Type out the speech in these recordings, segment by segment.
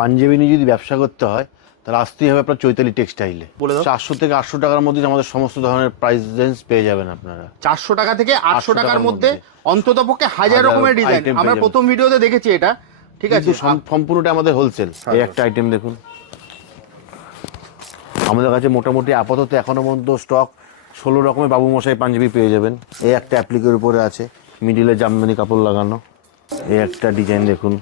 পাঞ্জাবি নিয়ে যদি ব্যবসা করতে হয় তাহলে আসতেই হবে আপনার চৈতালি টেক্সটাইলে। বলে দাও। চারশো থেকে আটশো টাকার মধ্যে আমাদের সমস্ত ধরনের প্রাইস রেঞ্জ পেয়ে যাবেন আপনারা। চারশো টাকা থেকে আটশো টাকার মধ্যে অন্তত পক্ষে হাজার হাজার রকমের ডিজাইন আমরা প্রথম ভিডিওতে দেখেছি এটা। ঠিক আছে? সম্পূর্ণটা আমাদের হোলসেল হ্যাঁ, এই একটা আইটেম দেখুন। আমাদের কাছে মোটামুটি আপাতত এখনও পর্যন্ত স্টক ষোলো রকমের বাবু মশাই পাঞ্জাবি পেয়ে যাবেন। এই একটা অ্যাপ্লিকের উপরে আছে। মিডিলে জামদানি কাপড় লাগানো। এই একটা ডিজাইন দেখুন।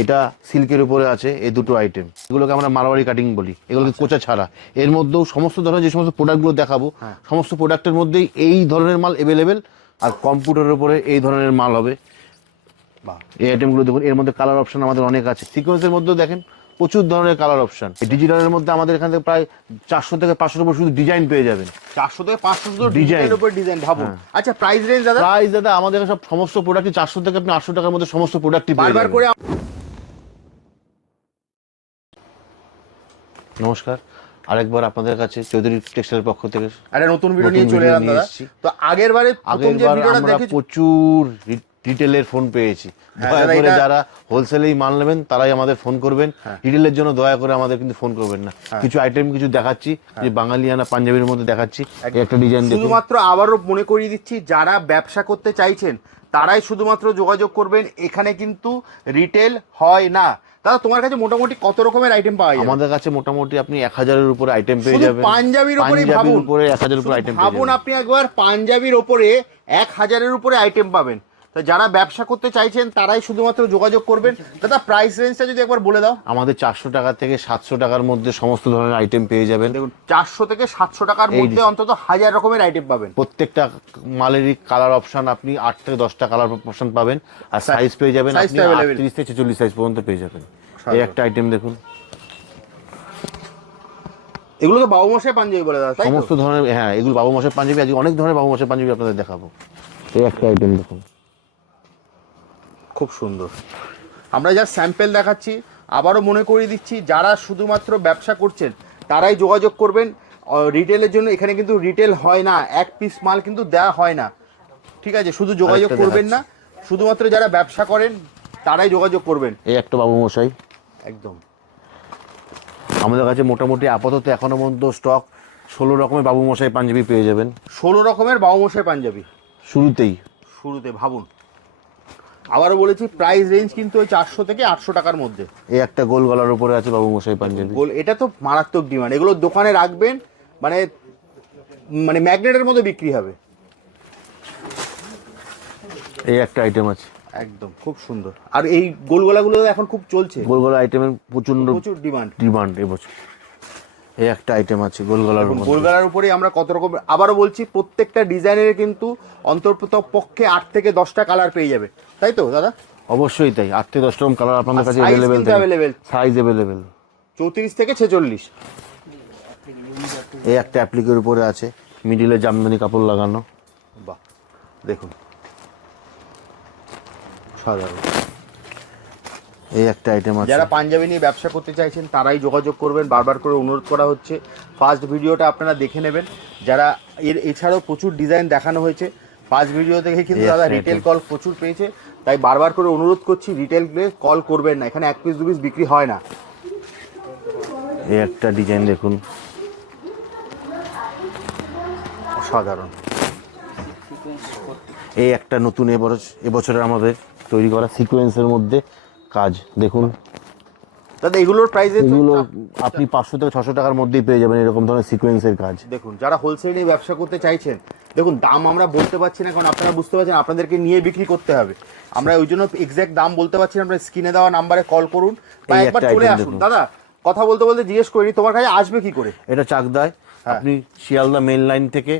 এটা সিল্কের উপরে আছে এই দুটো আইটেম এগুলোকে আমরা মারোয়ারি কাটিং বলি। এগুলোকে কোচা ছাড়া। এর মধ্যেও সমস্ত ধরনের যে সমস্ত প্রোডাক্টগুলো দেখাবো সমস্ত প্রোডাক্টের মধ্যেই এই ধরনের মাল অ্যাভেলেবেল আর কম্পিউটারের উপরে এই ধরনের মাল হবে। এই আইটেমগুলো দেখুন এর মধ্যে কালার অপশন আমাদের অনেক আছে। সিকোয়েন্সের মধ্যেও দেখেন প্রচুর ধরনের কালার অপশন ডিজিটালের মধ্যে আমাদের এখান থেকে প্রায় চারশো থেকে পাঁচশোর উপর শুধু ডিজাইন পেয়ে যাবেন। চারশো থেকে পাঁচশো. ডিজাইনের উপর ডিজাইন ভাবুন। আচ্ছা প্রাইস রেঞ্জ দাদা? প্রাইস দাদা আমাদের সব সমস্ত প্রোডাক্টই চারশো থেকে আপনি আটশো টাকার মধ্যে সমস্ত প্রোডাক্টই বারবার করে নমস্কার। আরেকবার আপনাদের কাছে চৌধুরী টেক্সটাইলের পক্ষ থেকে একটা নতুন ভিডিও নিয়ে চলে এলাম দাদা। তো আগের বারে প্রথম যে ভিডিওটা আমরা প্রচুর রিটেলের ফোন পেয়েছি। হ্যাঁ, দয়া করে যারা হোলসেলেই মাল নেবেন তারাই আমাদের ফোন করবেন। হ্যাঁ। রিটেলের জন্য দয়া করে আমাদের কিন্তু ফোন করবেন না। কিছু আইটেম কিছু দেখাচ্ছি যে বাঙালিয়ানা পাঞ্জাবির মধ্যে দেখাচ্ছি। একটা ডিজাইন দেখুন। শুধুমাত্র আবারও মনে করিয়ে দিচ্ছি যারা ব্যবসা করতে চাইছেন তারাই শুধুমাত্র যোগাযোগ করবেন। এখানে কিন্তু রিটেল হয় না। দাদা তোমার কাছে মোটামুটি কত রকমের আইটেম পাওয়া যায় আমাদের কাছে মোটামুটি আপনি এক হাজারের উপরে আইটেম পেয়ে যাবেন। পাঞ্জাবির উপরেই পাঞ্জাবির ভাবুন। উপরে এক হাজারের উপরে আইটেম ভাবুন আপনি একবার পাঞ্জাবির উপরে এক হাজারের উপরে আইটেম পাবেন। তো যারা ব্যবসা করতে চাইছেন তারাই শুধুমাত্র যোগাযোগ করবেন। দাদা প্রাইস রেঞ্জটা যদি একবার বলে দাও। আমাদের চারশো টাকা থেকে সাতশো টাকার মধ্যে সমস্ত ধরনের আইটেম পেয়ে যাবেন। দেখুন চারশো থেকে সাতশো টাকার মধ্যে অন্তত হাজার রকমের আইটেম পাবেন। প্রত্যেকটা মালেরই কালার অপশন আপনি আট থেকে দশটা কালার অপশন পাবেন। আর সাইজ পেয়ে যাবেন আপনি টা থেকে ছেচল্লিশ সাইজ পর্যন্ত পেয়ে যাবেন। এই একটা আইটেম দেখুন। এগুলো তো বাবু মশাই পাঞ্জাবি বলে দাদা সমস্ত ধরনের হ্যাঁ এগুলো বাবু মাসের পাঞ্জাবি। আজকে অনেক ধরনের বাবু মাসের পাঞ্জাবি আপনাদের দেখাবো। এই একটা আইটেম দেখুন। খুব সুন্দর। আমরা যা স্যাম্পেল দেখাচ্ছি আবারও মনে করিয়ে দিচ্ছি যারা শুধুমাত্র ব্যবসা করছেন তারাই যোগাযোগ করবেন। রিটেলের জন্য এখানে কিন্তু রিটেল হয় না এক পিস মাল কিন্তু দেওয়া হয় না। ঠিক আছে? শুধু যোগাযোগ করবেন না শুধুমাত্র যারা ব্যবসা করেন তারাই যোগাযোগ করবেন। এই একটা বাবু মশাই। একদম। আমাদের কাছে মোটামুটি আপাতত এখনও পর্যন্ত স্টক ষোলো রকমের বাবু মশাই পাঞ্জাবি পেয়ে যাবেন। ষোলো রকমের বাবু মশাই পাঞ্জাবি। শুরুতেই। শুরুতে ভাবুন। আবারও বলেছি প্রাইস রেঞ্জ কিন্তু ওই চারশো থেকে আটশো টাকার মধ্যে। এই একটা গোল গলার উপরে আছে বাবু মশাই পাঞ্জাবি। গোল এটা তো মারাত্মক ডিমান্ড এগুলো দোকানে রাখবেন মানে মানে ম্যাগনেটের মধ্যে বিক্রি হবে। এই একটা আইটেম আছে। একদম খুব সুন্দর। আর এই গোলগোলাগুলো এখন খুব চলছে। গোল গলা আইটেমের প্রচণ্ড প্রচুর ডিমান্ড ডিমান্ড এবছর এই একটা আইটেম আছে গোল গলার মধ্যে গোলগলার উপরে আমরা কত রকম আবারও বলছি প্রত্যেকটা ডিজাইনের কিন্তু অন্তর্পত পক্ষে আট থেকে দশটা কালার পেয়ে যাবে। তাই তো দাদা? অবশ্যই তাই আট থেকে রকম কালার আপনাদের কাছে অ্যাভেলেবেল কিন্তু সাইজ অ্যাভেলেবেল চৌত্রিশ থেকে ছেচল্লিশ। এই একটা অ্যাপ্লিকের উপরে আছে মিডিলে জামদানি কাপড় লাগানো। বাহ দেখুন। সাধারণ এই একটা আইটেম আছে। যারা পাঞ্জাবি নিয়ে ব্যবসা করতে চাইছেন তারাই যোগাযোগ করবেন। বারবার করে অনুরোধ করা হচ্ছে। ফার্স্ট ভিডিওটা আপনারা দেখে নেবেন। যারা এর এছাড়াও প্রচুর ডিজাইন দেখানো হয়েছে। ফার্স্ট ভিডিও থেকে কিন্তু দাদা রিটেল কল প্রচুর পেয়েছে। তাই বারবার করে অনুরোধ করছি রিটেল কল করবেন না। এখানে এক পিস দু পিস বিক্রি হয় না। এই একটা ডিজাইন দেখুন। সাধারণ এই একটা নতুন এবছর এবছরের আমাদের তৈরি করা সিকোয়েন্সের মধ্যে কাজ। দেখুন। দাদা এগুলোর প্রাইস এগুলো আপনি পাঁচশো থেকে ছশো টাকার মধ্যেই পেয়ে যাবেন এরকম ধরনের সিকোয়েন্সের কাজ। দেখুন যারা হোলসেল নিয়ে ব্যবসা করতে চাইছেন দেখুন দাম আমরা বলতে পারছি না কারণ আপনারা বুঝতে পারছেন আপনাদেরকে নিয়ে বিক্রি করতে হবে। আমরা ওই জন্য এক্সাক্ট দাম বলতে পারছি না আপনার স্ক্রিনে দেওয়া নাম্বারে কল করুন বা একবার চলে আসুন। দাদা কথা বলতে বলতে জিজ্ঞেস করিনি তোমার কাছে আসবে কি করে? এটা চাকদায়। হ্যাঁ। আপনি শিয়ালদা মেন লাইন থেকে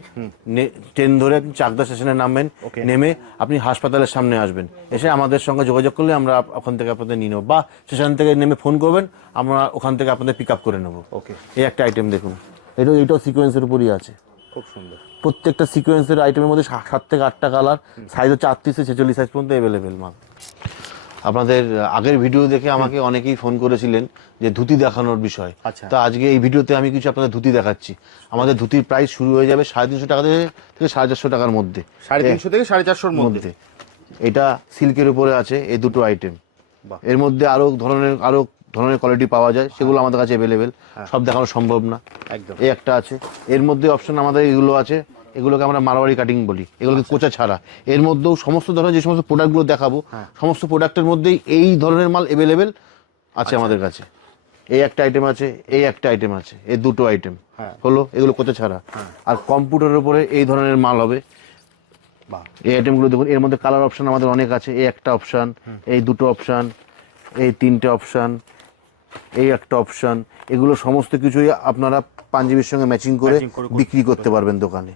ট্রেন ধরে আপনি চাকদা স্টেশনে নামবেন. নেমে আপনি হাসপাতালের সামনে আসবেন। এসে আমাদের সঙ্গে যোগাযোগ করলে আমরা ওখান থেকে আপনাদের নিয়ে নেব। বা স্টেশন থেকে নেমে ফোন করবেন আমরা ওখান থেকে আপনাদের পিক আপ করে নেব। ওকে। এই একটা আইটেম দেখুন। এটা এটাও সিকোয়েন্সের উপরই আছে। খুব সুন্দর। প্রত্যেকটা সিকোয়েন্সের আইটেমের মধ্যে সাত থেকে আটটা কালার সাইজ হচ্ছে আটত্রিশ থেকে ছেচল্লিশ সাইজ পর্যন্ত অ্যাভেলেবেল মাল। আপনাদের আগের ভিডিও দেখে আমাকে অনেকেই ফোন করেছিলেন যে ধুতি দেখানোর বিষয়। আচ্ছা। তো আজকে এই ভিডিওতে আমি কিছু আপনাদের ধুতি দেখাচ্ছি। আমাদের ধুতির প্রাইস শুরু হয়ে যাবে সাড়ে তিনশো টাকা থেকে সাড়ে চারশো টাকার মধ্যে। সাড়ে তিনশো থেকে সাড়ে চারশোর মধ্যে। মধ্যে। এটা সিল্কের উপরে আছে এই দুটো আইটেম এর মধ্যে আরও ধরনের আরও ধরনের কোয়ালিটি পাওয়া যায় সেগুলো আমাদের কাছে অ্যাভেলেবেল সব দেখানো সম্ভব না। একদম। এই একটা আছে। এর মধ্যে অপশন আমাদের এগুলো আছে। এগুলোকে আমরা মারোয়ারি কাটিং বলি। এগুলোকে কোচা ছাড়া। এর মধ্যেও সমস্ত ধরনের যে সমস্ত প্রোডাক্টগুলো দেখাবো সমস্ত প্রোডাক্টের মধ্যেই এই ধরনের মাল অ্যাভেলেবেল আছে আমাদের কাছে। এই একটা আইটেম আছে এই একটা আইটেম আছে এই দুটো আইটেম হ্যাঁ। হলো এগুলো কোচা ছাড়া। আর কম্পিউটারের উপরে এই ধরনের মাল হবে। এই আইটেমগুলো দেখুন এর মধ্যে কালার অপশন আমাদের অনেক আছে। এই একটা অপশন এই দুটো অপশন এই তিনটে অপশন এই একটা অপশন এগুলো সমস্ত কিছুই আপনারা পাঞ্জাবির সঙ্গে ম্যাচিং করে বিক্রি করতে পারবেন দোকানে।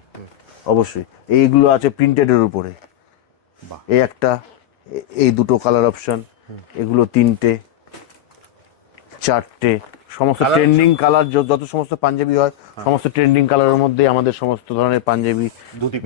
অবশ্যই। এইগুলো আছে প্রিন্টেডের উপরে। এই একটা এই দুটো কালার অপশন এগুলো তিনটে চারটে সমস্ত ট্রেন্ডিং কালার যত সমস্ত পাঞ্জাবি হয় সমস্ত ট্রেন্ডিং কালারের মধ্যে আমাদের সমস্ত ধরনের পাঞ্জাবি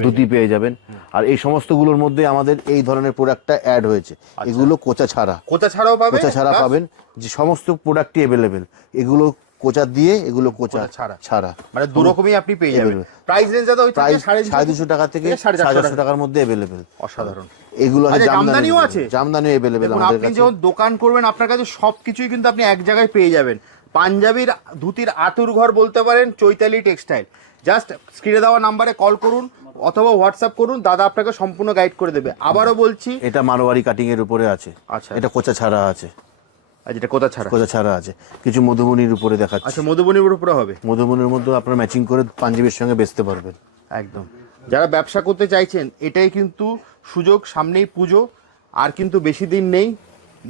ধুতি পেয়ে যাবেন। আর এই সমস্তগুলোর মধ্যে আমাদের এই ধরনের প্রোডাক্টটা অ্যাড হয়েছে। এগুলো কোচা ছাড়া। কোচা ছাড়াও পাবে কোচা ছাড়া পাবেন যে সমস্ত প্রোডাক্টই অ্যাভেলেবেল এগুলো কোচা দিয়ে এগুলো কোচা ছাড়া। ছাড়া। মানে দু রকমই আপনি পেয়ে যাবেন। প্রাইস রেঞ্জ দাদা ওই সাড়ে দুশো টাকা থেকে সাড়ে চারশো চারশো টাকা। টাকার মধ্যে অ্যাভেলেবেল অসাধারণ। এগুলো আছে আচ্ছা, জামদানি জামদানিও আছে? জামদানিও অ্যাভেলেবেল আমাদের আপনি কাছে। যখন দোকান করবেন আপনার কাছে সবকিছুই কিন্তু আপনি এক জায়গায় পেয়ে যাবেন। পাঞ্জাবির ধুতির আতুর ঘর বলতে পারেন চৈতালি টেক্সটাইল। জাস্ট স্ক্রিনে দেওয়া নাম্বারে কল করুন অথবা হোয়াটসঅ্যাপ করুন দাদা আপনাকে সম্পূর্ণ গাইড করে দেবে। আবারও বলছি এটা মারোয়ারি কাটিং এর উপরে আছে। আচ্ছা। এটা কোচা ছাড়া আছে। আর যেটা কোথা ছাড়া? কোচা ছাড়া আছে। কিছু মধুবনির উপরে দেখাচ্ছে। আচ্ছা মধুবনীর উপরে হবে। মধুবনির মধ্যে আপনারা ম্যাচিং করে পাঞ্জাবির সঙ্গে বেচতে পারবেন। একদম। যারা ব্যবসা করতে চাইছেন এটাই কিন্তু সুযোগ সামনেই পুজো আর কিন্তু বেশি দিন নেই।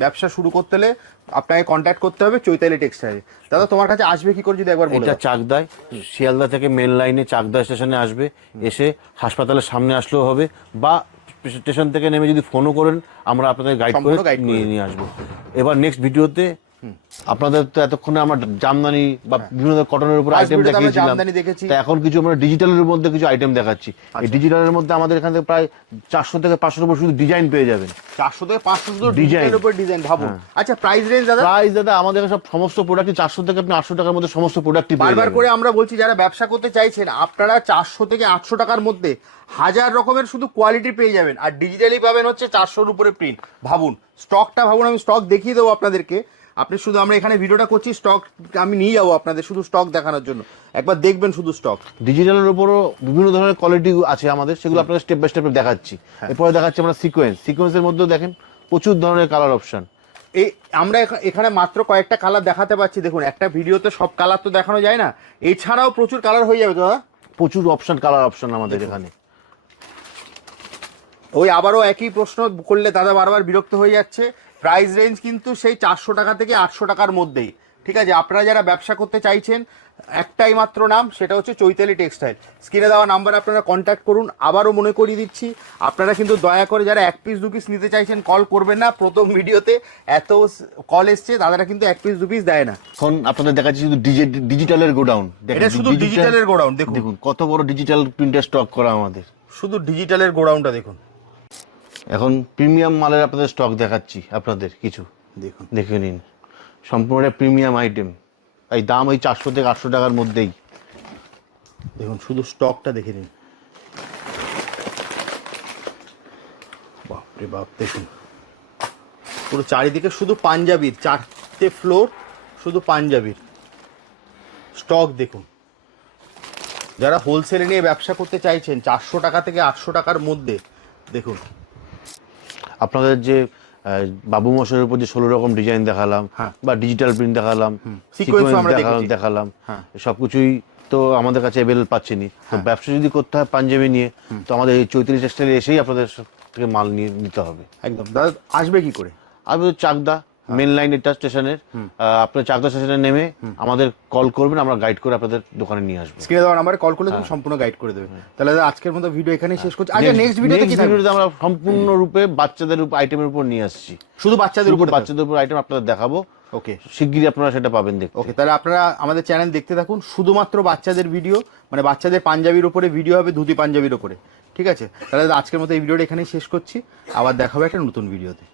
ব্যবসা শুরু করতে হলে আপনাকে কন্ট্যাক্ট করতে হবে চৈতালি টেক্সটাইল দাদা তোমার কাছে আসবে কি করে যদি একবার বলে এটা। চাকদায় শিয়ালদা থেকে মেন লাইনে চাকদা স্টেশনে আসবে। এসে হাসপাতালের সামনে আসলেও হবে। বা স্টেশন থেকে নেমে যদি ফোনও করেন আমরা আপনাদের গাইড করে গাইড করে নিয়ে নিয়ে আসব। এবার নেক্সট ভিডিওতে আপনাদের তো এতক্ষণে আমরা জামদানি বা বিভিন্ন কটনের উপর আইটেম দেখিয়েছিলাম। তা এখন কিছু আমরা ডিজিটালের মধ্যে কিছু আইটেম দেখাচ্ছি। এই ডিজিটালের মধ্যে আমাদের এখান থেকে প্রায় চারশো থেকে পাঁচশোর উপর শুধু ডিজাইন পেয়ে যাবেন। চারশো থেকে পাঁচশো শুধু। ডিজাইনের উপর ডিজাইন ভাবুন। আচ্ছা প্রাইস রেঞ্জ দাদা? প্রাইস দাদা আমাদের সব সমস্ত প্রোডাক্টই চারশো থেকে আপনি আটশো টাকার মধ্যে সমস্ত প্রোডাক্টই বারবার করে আমরা বলছি যারা ব্যবসা করতে চাইছেন আপনারা চারশো থেকে আটশো টাকার মধ্যে হাজার রকমের শুধু কোয়ালিটি পেয়ে যাবেন। আর ডিজিটালি পাবেন হচ্ছে চারশোর উপরে প্রিন্ট ভাবুন স্টকটা ভাবুন আমি স্টক দেখিয়ে দেবো আপনাদেরকে। আপনি শুধু আমরা এখানে ভিডিওটা করছি স্টক আমি নিয়ে যাব আপনাদের শুধু স্টক দেখানোর জন্য। একবার দেখবেন শুধু স্টক ডিজিটালের উপরও বিভিন্ন ধরনের কোয়ালিটি আছে আমাদের সেগুলো আপনাদের স্টেপ বাই স্টেপ দেখাচ্ছি। এরপরে দেখাচ্ছি আমরা সিকোয়েন্স সিকোয়েন্সের মধ্যেও দেখেন প্রচুর ধরনের কালার অপশন এই আমরা এখা- এখানে মাত্র কয়েকটা কালার দেখাতে পাচ্ছি। দেখুন একটা ভিডিওতে সব কালার তো দেখানো যায় না। এছাড়াও প্রচুর কালার হয়ে যাবে দাদা? প্রচুর অপশন কালার অপশন আমাদের এখানে। ওই আবারও একই প্রশ্ন করলে দাদা বারবার বিরক্ত হয়ে যাচ্ছে। প্রাইস রেঞ্জ কিন্তু সেই চারশো টাকা থেকে আটশো টাকার মধ্যেই। ঠিক আছে আপনারা যারা ব্যবসা করতে চাইছেন একটাই মাত্র নাম সেটা হচ্ছে চৈতালি টেক্সটাইল স্ক্রিনে দেওয়া নাম্বার আপনারা কন্ট্যাক্ট করুন আবারও মনে করিয়ে দিচ্ছি আপনারা কিন্তু দয়া করে যারা এক পিস দু পিস নিতে চাইছেন কল করবেন না। প্রথম ভিডিওতে এত কল এসছে দাদারা কিন্তু এক পিস দু পিস দেয় না। এখন আপনাদের দেখাচ্ছি শুধু ডিজিটালের গোডাউন এটা শুধু ডিজিটালের গোডাউন দেখুন। দেখুন কত বড় ডিজিটাল প্রিন্টার স্টক করা আমাদের। শুধু ডিজিটালের গোডাউনটা দেখুন। এখন প্রিমিয়াম মালের আপনাদের স্টক দেখাচ্ছি আপনাদের কিছু। দেখুন। দেখে নিন। সম্পূর্ণ প্রিমিয়াম আইটেম এই দাম ওই চারশো থেকে আটশো টাকার মধ্যেই। দেখুন শুধু স্টকটা দেখে নিন। বাপরে বাপ দেখুন। পুরো চারিদিকে শুধু পাঞ্জাবির চারটে ফ্লোর শুধু পাঞ্জাবির। স্টক দেখুন। যারা হোলসেলে নিয়ে ব্যবসা করতে চাইছেন চারশো টাকা থেকে আটশো টাকার মধ্যে দেখুন। আপনাদের যে বাবু মশাইয়ের উপর যে ষোলো রকম ডিজাইন দেখালাম হ্যাঁ। বা ডিজিটাল প্রিন্ট দেখালাম সিকোয়েন্স দেখালাম দেখালাম হ্যাঁ। সবকিছুই তো আমাদের কাছে অ্যাভেলেবল পাচ্ছেনি তো ব্যবসা যদি করতে হয় পাঞ্জাবি নিয়ে তো আমাদের এই চৈত্রিশ স্টাইলে এসেই আপনাদের থেকে মাল নিয়ে নিতে হবে। একদম। দাদা আসবে কি করে? আসবে চাকদা মেন লাইন এটা স্টেশনের আপনার চাকদা স্টেশনে নেমে আমাদের কল করবেন আমরা গাইড করে আপনাদের দোকানে নিয়ে আসব। স্ক্রিনে দেওয়া নাম্বারে কল করলে তুমি সম্পূর্ণ গাইড করে দেবে। তাহলে আজকের মতো ভিডিও এখানেই শেষ করছি। আচ্ছা নেক্সট ভিডিওতে কি থাকবে? ভিডিওতে আমরা সম্পূর্ণরূপে বাচ্চাদের উপর আইটেমের উপর নিয়ে আসছি। শুধু বাচ্চাদের উপর বাচ্চাদের উপর আইটেম আপনাদের দেখাবো। ওকে শিগগিরই আপনারা সেটা পাবেন দেখতে। ওকে তাহলে আপনারা আমাদের চ্যানেল দেখতে থাকুন। শুধুমাত্র বাচ্চাদের ভিডিও মানে বাচ্চাদের পাঞ্জাবির উপরে ভিডিও হবে ধুতি পাঞ্জাবির উপরে। ঠিক আছে? তাহলে আজকের মতো এই ভিডিওটা এখানেই শেষ করছি। আবার দেখা হবে একটা নতুন ভিডিওতে